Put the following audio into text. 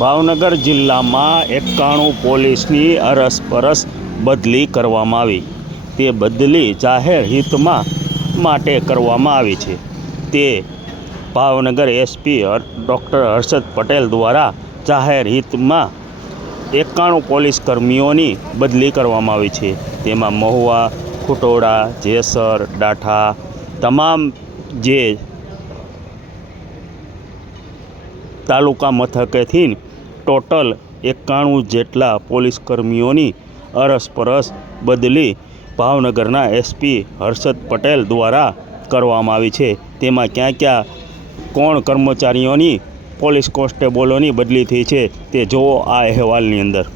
ભાવનગર જિલ્લામાં 91 પોલીસની અરસપરસ બદલી કરવામાં આવી। તે બદલી જાહેર હિતમાં માટે કરવામાં આવી છે। તે ભાવનગર એસપી ડૉક્ટર હર્ષદ પટેલ દ્વારા જાહેર હિતમાં 91 પોલીસ કર્મીઓની બદલી કરવામાં આવી છે। તેમાં મહુવા, ખુટોડા, જેસર, ડાઠા તમામ જે તાલુકા મથકેથી ટોટલ 91 જેટલા પોલીસ કર્મીઓની અરસપરસ બદલી ભાવનગરના એસપી હર્ષદ પટેલ દ્વારા કરવામાં આવી છે। તેમાં ક્યાં કોણ કર્મચારીઓની પોલીસ કોન્સ્ટેબલોની બદલી થઈ છે તે જુઓ આ અહેવાલની અંદર।